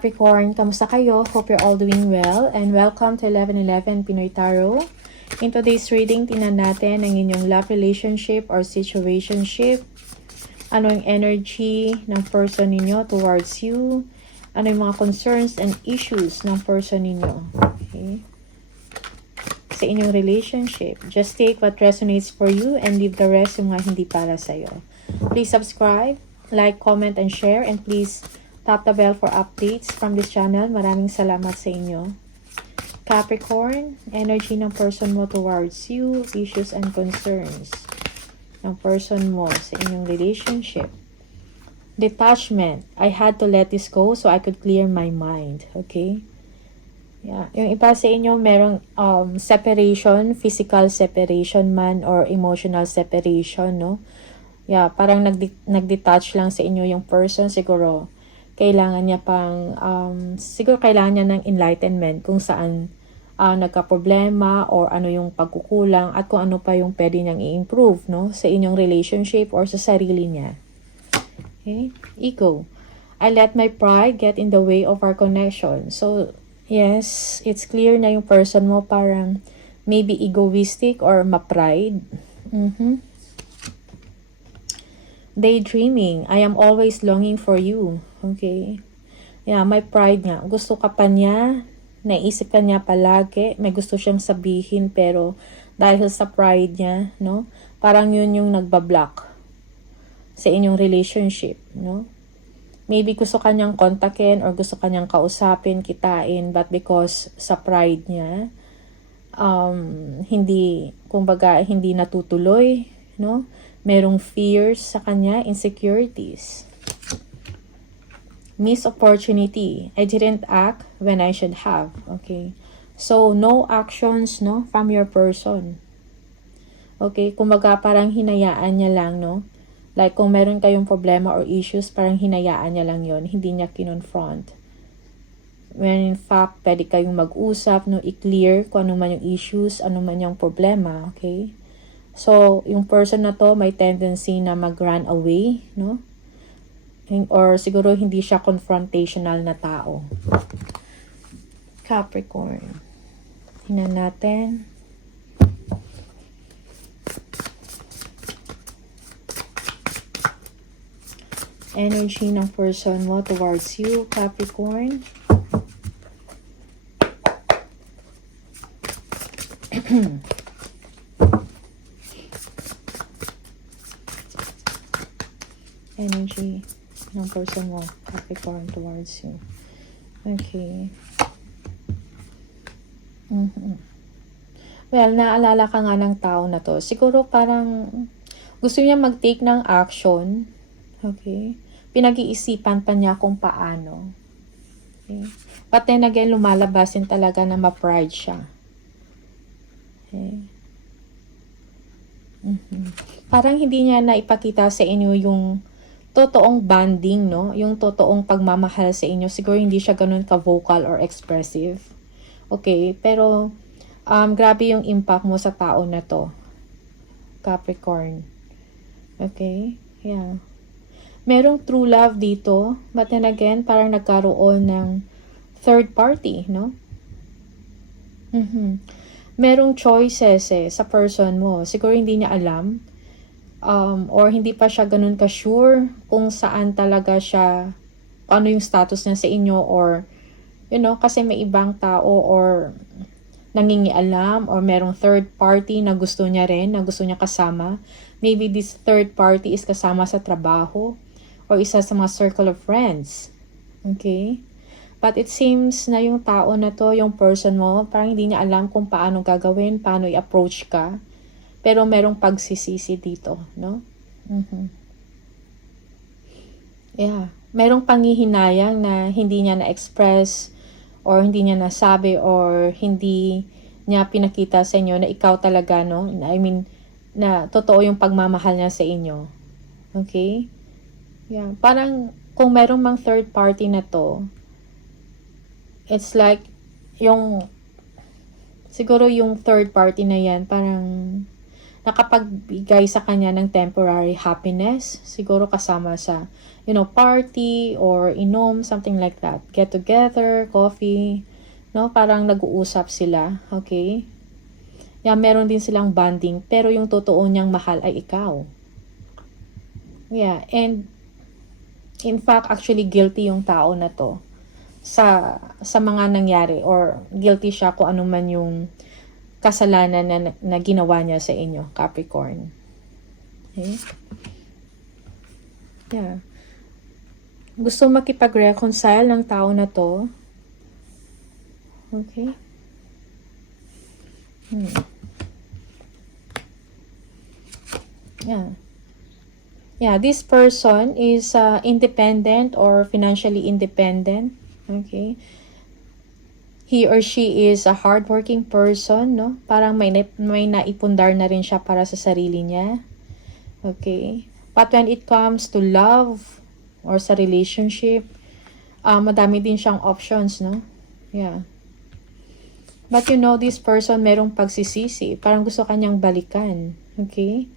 Capricorn, kamusta kayo? Hope you're all doing well and welcome to 1111 Pinoy Tarot. In today's reading, tingnan natin ang inyong love relationship or situationship. Ano yung energy ng person ninyo towards you? Ano yung mga concerns and issues ng person ninyo? Okay. Sa inyong relationship. Just take what resonates for you and leave the rest yung mga hindi para sa'yo. Please subscribe, like, comment, and share. And please tap the bell for updates from this channel. Maraming salamat sa inyo. Capricorn, energy ng person mo towards you, issues and concerns ng person mo sa inyong relationship. Detachment. I had to let this go so I could clear my mind. Okay? Yeah. Yung iba sa inyo, merong separation, physical separation man or emotional separation, no? Yeah, parang nag-detach lang sa inyo yung person. Siguro, kailangan niya siguro kailangan niya ng enlightenment kung saan nagka-problema or ano yung pagkukulang at kung ano pa yung pwede niyang i-improve, no? Sa inyong relationship or sa sarili niya. Okay? Ego. I let my pride get in the way of our connection. So, yes, it's clear na yung person mo parang maybe egoistic or ma-pride. Daydreaming. I am always longing for you. Okay? Yeah, may pride nga. Gusto ka pa niya, naisip ka niya palagi, may gusto siyang sabihin, pero dahil sa pride niya, no? Parang yun yung nagbablock sa inyong relationship, no? Maybe gusto ka niyang kontakin or gusto ka niyang kausapin, kitain, but because sa pride niya, hindi natutuloy, no? Merong fears sa kanya, insecurities. Missed opportunity. I didn't act when I should have. Okay. So, no actions, no, from your person. Okay. Kumbaga, parang hinayaan niya lang, no. Like, kung meron kayong problema or issues, parang hinayaan niya lang yon, hindi niya kinonfront. When in fact, pwede kayong mag-usap, no, i-clear kung ano man yung issues, ano man yung problema. Okay. So, yung person na to may tendency na mag-run away, no? Or siguro hindi siya confrontational na tao. Capricorn. Tingnan natin. Energy ng person mo towards you, Capricorn. Energy ng person mo, Capricorn, towards you. Okay. Well, naalala ka nga ng tao na to. Siguro parang gusto niya mag-take ng action. Okay. Pinag-iisipan pa niya kung paano. Okay. But then again, lumalabas din talaga na ma-pride siya. Okay. Parang hindi niya naipakita sa inyo yung totoong bonding, no? Yung totoong pagmamahal sa inyo. Siguro hindi siya ganun ka-vocal or expressive. Okay? Pero, grabe yung impact mo sa tao na to. Capricorn. Okay? Yeah. Merong true love dito. But then again, parang nagkaroon ng third party, no? Merong choices sa person mo. Siguro hindi niya alam. Or hindi pa siya ganun ka-sure kung saan talaga siya, ano yung status niya sa inyo, or, you know, kasi may ibang tao or nangingialam, or merong third party na gusto niya rin, na gusto niya kasama. Maybe this third party is kasama sa trabaho, or isa sa mga circle of friends. Okay? But it seems na yung tao na to, yung person mo, parang hindi niya alam kung paano gagawin, paano i-approach ka. Pero merong pagsisisi dito, no? Yeah. Merong panghihinayang na hindi niya na-express or hindi niya nasabi or hindi niya pinakita sa inyo na ikaw talaga, no? I mean, na totoo yung pagmamahal niya sa inyo. Okay? Yeah. Parang kung merong mang third party na to, it's like siguro yung third party na yan, parang nakapagbigay sa kanya ng temporary happiness. Siguro kasama sa, party or inom, something like that. Get together, coffee, no? Parang nag-uusap sila, okay? Yeah, meron din silang bonding, pero yung totoo niyang mahal ay ikaw. Yeah, and in fact, actually guilty yung tao na to sa mga nangyari, or guilty siya kung ano man yung kasalanan na ginawa niya sa inyo, Capricorn. Okay? Yeah. Gusto makipag-reconcile ng tao na to. Okay? Yeah. Yeah, this person is independent or financially independent. Okay? He or she is a hardworking person, no? Parang may naipundar na rin siya para sa sarili niya. Okay? But when it comes to love or sa relationship, madami din siyang options, no? Yeah. But this person merong pagsisisi. Parang gusto kanyang balikan. Okay?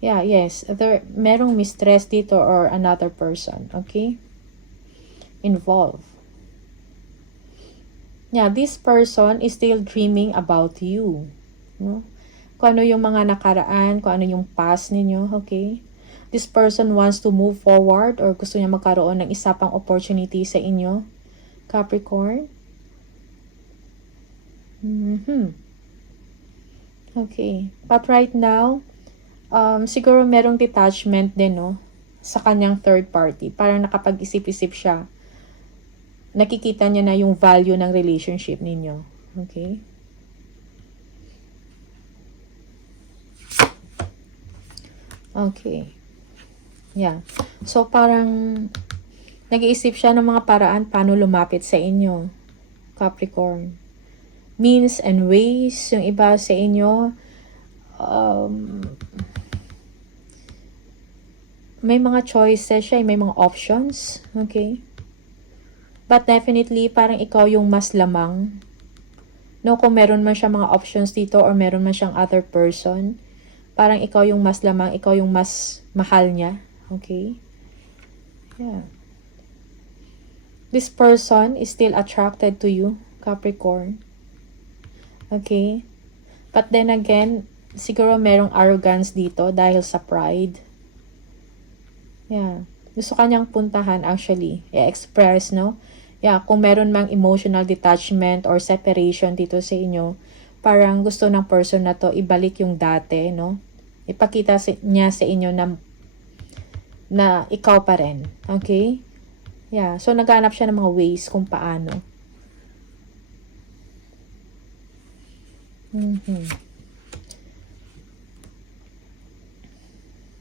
Yeah, yes. Merong mistress dito or another person. Okay? Involved. Yeah, this person is still dreaming about you. No? Kung ano yung mga nakaraan, kung ano yung past ninyo, okay? This person wants to move forward or gusto niya magkaroon ng isa pang opportunity sa inyo, Capricorn. Okay. But right now, siguro merong detachment din, no? Sa kanyang third party. Parang nakapag-isip-isip siya. Nakikita niya na yung value ng relationship ninyo. Okay? Okay. Yeah. So, parang nag-iisip siya ng mga paraan paano lumapit sa inyo, Capricorn. Means and ways, yung iba sa inyo, may mga choices siya, may mga options. Okay? But definitely, parang ikaw yung mas lamang. No, kung meron man siya mga options dito or meron man siyang other person, parang ikaw yung mas lamang, ikaw yung mas mahal niya. Okay? Yeah. This person is still attracted to you, Capricorn. Okay? But then again, siguro merong arrogance dito dahil sa pride. Yeah. Gusto kanyang puntahan actually. I-express, no? Yeah, kung meron mang emotional detachment or separation dito sa inyo, parang gusto ng person na to ibalik yung dati, no? Ipakita niya sa inyo na ikaw pa rin. Okay? Yeah. So, naghanap siya ng mga ways kung paano.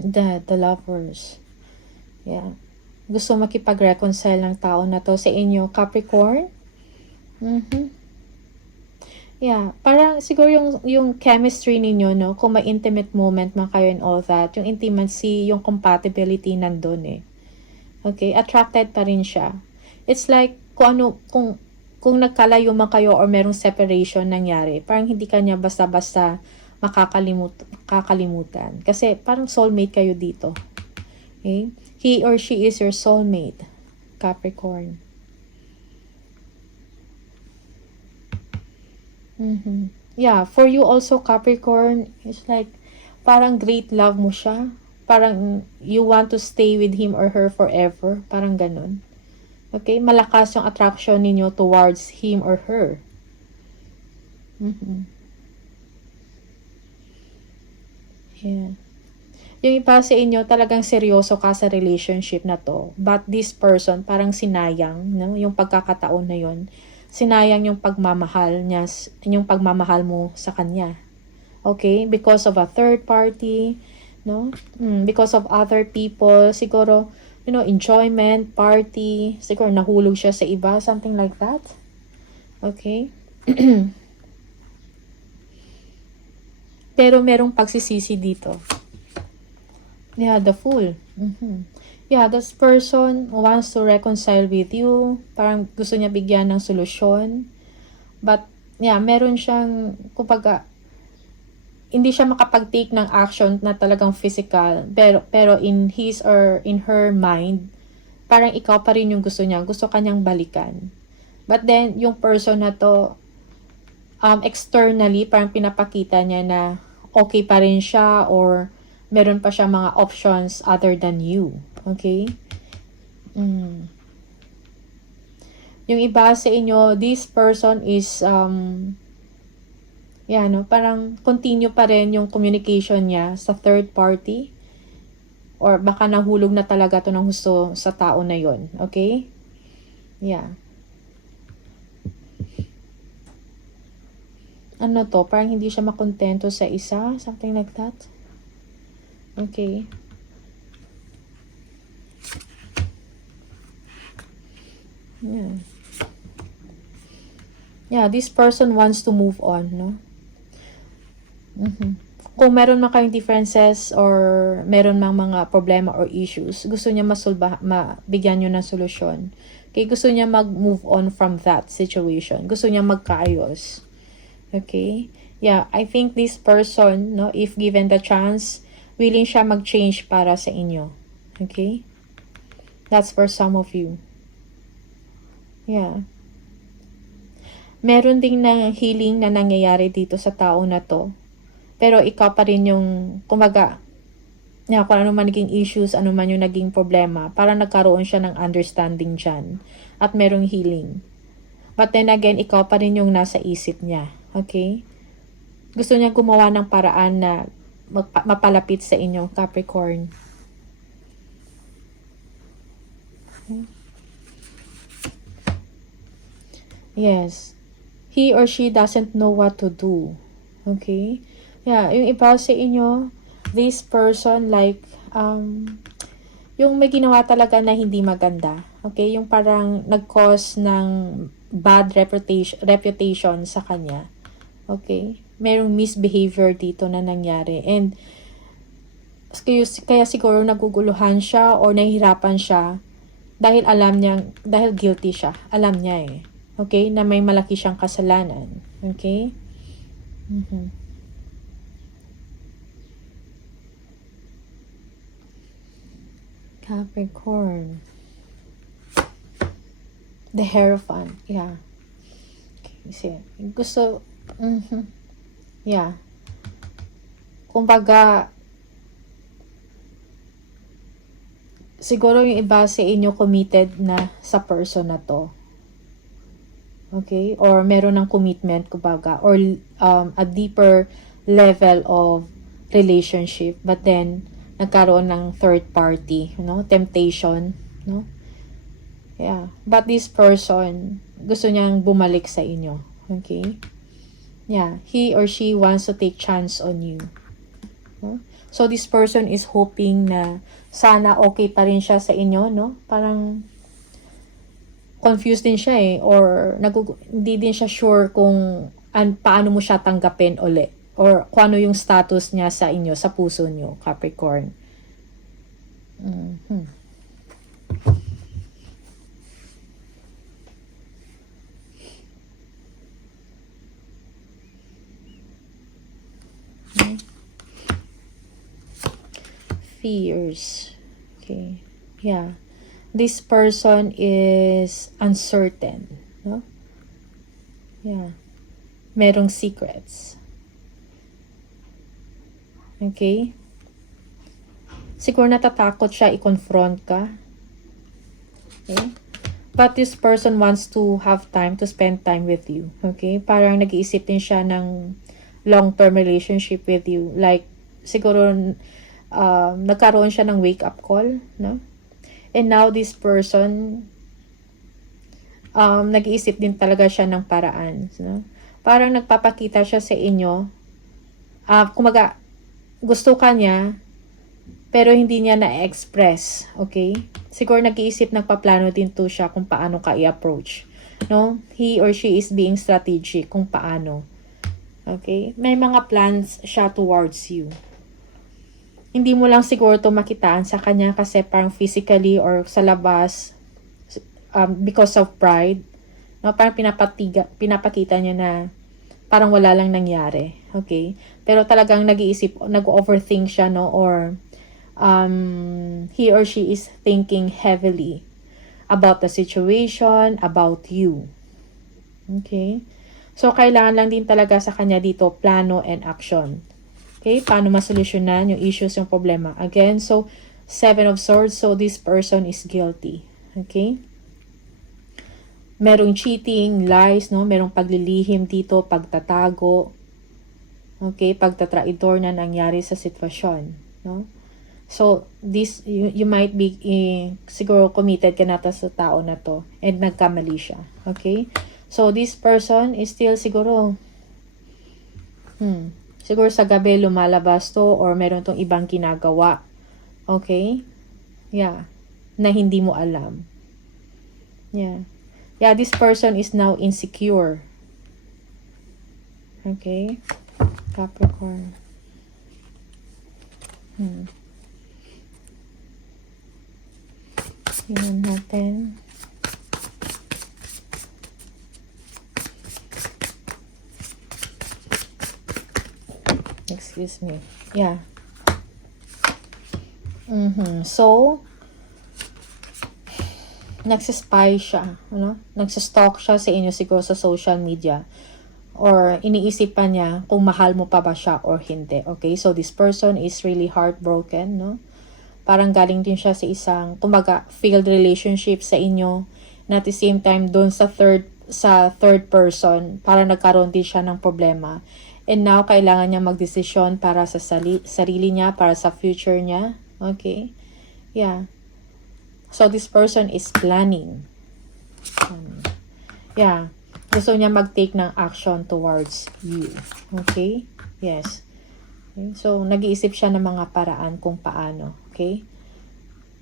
The lovers. Yeah. Gusto makipag-reconcile ng tao na to sa inyo, Capricorn. Yeah, parang siguro yung chemistry ninyo, no, kung may intimate moment man kayo and all that, yung intimacy, yung compatibility nandun eh. Okay, attracted pa rin siya. It's like, kung nagkalayo man kayo or merong separation nangyari, parang hindi kanya basta-basta makakalimutan. Kasi parang soulmate kayo dito. Okay? He or she is your soulmate, Capricorn. Yeah, for you also, Capricorn, it's like, parang great love mo siya. Parang you want to stay with him or her forever. Parang ganun. Okay? Malakas yung attraction ninyo towards him or her. Yeah. Yung iba sa inyo, talagang seryoso ka sa relationship na to. But this person, parang sinayang, no? Yung pagkakataon na yon, sinayang yung pagmamahal niya, yung pagmamahal mo sa kanya. Okay? Because of a third party, no? Because of other people, siguro, enjoyment, party, siguro nahulog siya sa iba, something like that. Okay? Pero merong pagsisisi dito. Yeah, the Fool. Yeah, this person wants to reconcile with you. Parang gusto niya bigyan ng solusyon. But, yeah, meron siyang, kumbaga, hindi siya makapag-take ng action na talagang physical. Pero in his or in her mind, parang ikaw pa rin yung gusto niya. Gusto kanyang balikan. But then, yung person na to, externally, parang pinapakita niya na okay pa rin siya or meron pa siya mga options other than you. Okay? Yung iba sa inyo, this person is, parang continue pa rin yung communication niya sa third party. Or baka nahulog na talaga to ng gusto sa tao na yon. Okay? Yeah. Ano to? Parang hindi siya makontento sa isa. Something like that. Okay. Yeah. Yeah, this person wants to move on, no? Kung meron man kayong differences or meron mang mga problema or issues, gusto niya mabigyan nyo ng solusyon. Okay, gusto niya mag-move on from that situation. Gusto niya magkaayos. Okay? Yeah, I think this person, no, if given the chance, willing siya mag-change para sa inyo. Okay? That's for some of you. Yeah. Meron ding na healing na nangyayari dito sa tao na to. Pero ikaw pa rin yung, kumaga, kung ano man naging issues, ano man yung naging problema, para nagkaroon siya ng understanding dyan. At merong healing. But then again, ikaw pa rin yung nasa isip niya. Okay? Gusto niya gumawa ng paraan na mapalapit sa inyo, Capricorn. Okay. Yes. He or she doesn't know what to do. Okay? Yeah, yung iba sa inyo, this person like, yung may ginawa talaga na hindi maganda. Okay? Yung parang nag-cause ng bad reputation sa kanya. Okay? Merong misbehavior dito na nangyari. And, kaya siguro naguguluhan siya or nahihirapan siya dahil dahil guilty siya. Alam niya eh. Okay? Na may malaki siyang kasalanan. Okay? Capricorn. The Hierophant. Yeah. Okay. Gusto, yeah. Kumbaga, siguro yung iba sa inyo committed na sa person na to. Okay? Or meron ng commitment, kumbaga. Or a deeper level of relationship. But then, nagkaroon ng third party, temptation, no? Yeah. But this person, gusto niyang bumalik sa inyo. Okay? Yeah. He or she wants to take chance on you. No? So, this person is hoping na sana okay pa rin siya sa inyo, no? Parang confused din siya eh. Or hindi din siya sure kung paano mo siya tanggapin ulit. Or kung ano yung status niya sa inyo, sa puso niyo, Capricorn. Fears. Okay. Yeah. This person is uncertain. No? Yeah. Merong secrets. Okay? Siguro natatakot siya i-confront ka. Okay? But this person wants to have time to spend time with you. Okay? Parang nag-iisip din siya ng long-term relationship with you. Like, siguro nagkaroon siya ng wake-up call. No? And now this person nag-iisip din talaga siya ng paraan. No? Parang nagpapakita siya sa inyo. Kumaga, gusto ka niya, pero hindi niya na-express. Okay? Siguro nag-iisip, nagpaplano din to siya kung paano ka i-approach. No? He or she is being strategic kung paano. Okay? May mga plans siya towards you. Hindi mo lang siguro to makitaan sa kanya kasi parang physically or sa labas, because of pride. No? Parang pinapakita niya na parang wala lang nangyari. Okay? Pero talagang nag-iisip, nag-overthink siya, no? Or he or she is thinking heavily about the situation, about you. Okay? So, kailangan lang din talaga sa kanya dito, plano and action. Okay? Paano masolusyonan yung issues, yung problema. Again, so, 7 of Swords. So, this person is guilty. Okay? Merong cheating, lies, no? Merong paglilihim dito, pagtatago. Okay? Pagtatraidor na nangyari sa sitwasyon. No? So, this, you might be, siguro committed ka na sa tao na to and nagkamali siya. Okay? So, this person is still siguro, siguro sa gabi lumalabas to or meron tong ibang ginagawa. Okay? Yeah. Na hindi mo alam. Yeah. Yeah, this person is now insecure. Okay? Capricorn. Tingnan natin. Excuse me. Yeah. So, nagsispy siya. Ano? Nagsistalk siya sa inyo siguro sa social media. Or iniisip pa niya kung mahal mo pa ba siya or hindi. Okay? So, this person is really heartbroken, no? Parang galing din siya sa isang, kumbaga, failed relationship sa inyo. Na at the same time, doon sa third person, para nagkaroon din siya ng problema. And now, kailangan niya magdesisyon para sa sarili niya, para sa future niya. Okay? Yeah. So, this person is planning. Yeah. Gusto niya mag-take ng action towards you. Okay? Yes. Okay? So, nag-iisip siya ng mga paraan kung paano. Okay?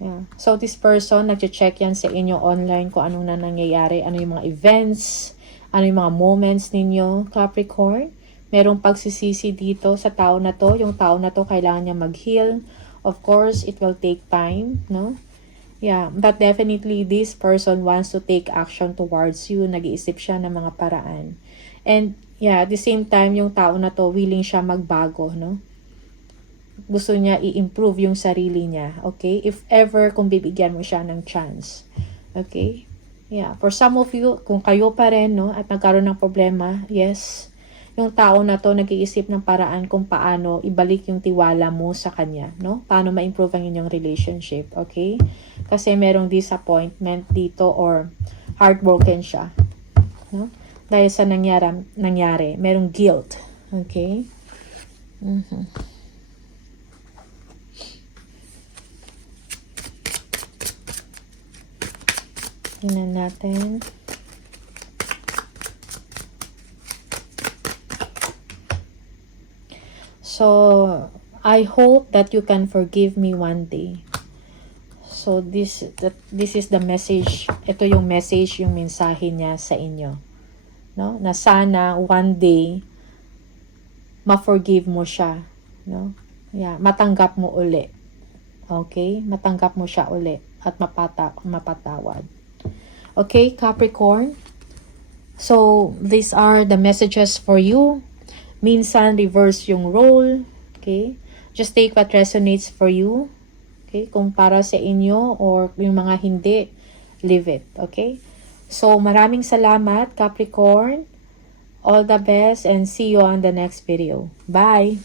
Yeah. So, this person, nag-check yan sa inyo online kung anong na nangyayari, ano yung mga events, ano yung mga moments ninyo, Capricorn. Merong pagsisisi dito sa tao na to. Yung tao na to, kailangan niya mag-heal. Of course, it will take time, no? Yeah, but definitely this person wants to take action towards you. Nag-iisip siya ng mga paraan. And yeah, at the same time, yung tao na to, willing siya magbago, no? Gusto niya i-improve yung sarili niya, okay? If ever, kung bibigyan mo siya ng chance. Okay? Yeah, for some of you, kung kayo pa rin, no, at nagkaroon ng problema, yes, yung tao na to nag-iisip ng paraan kung paano ibalik yung tiwala mo sa kanya, no? Paano ma-improve ang inyong relationship, okay? Kasi merong disappointment dito or heartbroken siya, no? Dahil sa nangyari, merong guilt, okay? Tingnan natin. So, I hope that you can forgive me one day. So, this is the message. Ito yung message, yung mensahe niya sa inyo. No? Na sana one day, ma-forgive mo siya. No? Yeah, matanggap mo uli. Okay? Matanggap mo siya uli. At mapatawad. Okay, Capricorn? So, these are the messages for you. Minsan, reverse yung role. Okay? Just take what resonates for you. Okay? Kung para sa inyo or yung mga hindi, leave it. Okay? So, maraming salamat, Capricorn. All the best and see you on the next video. Bye!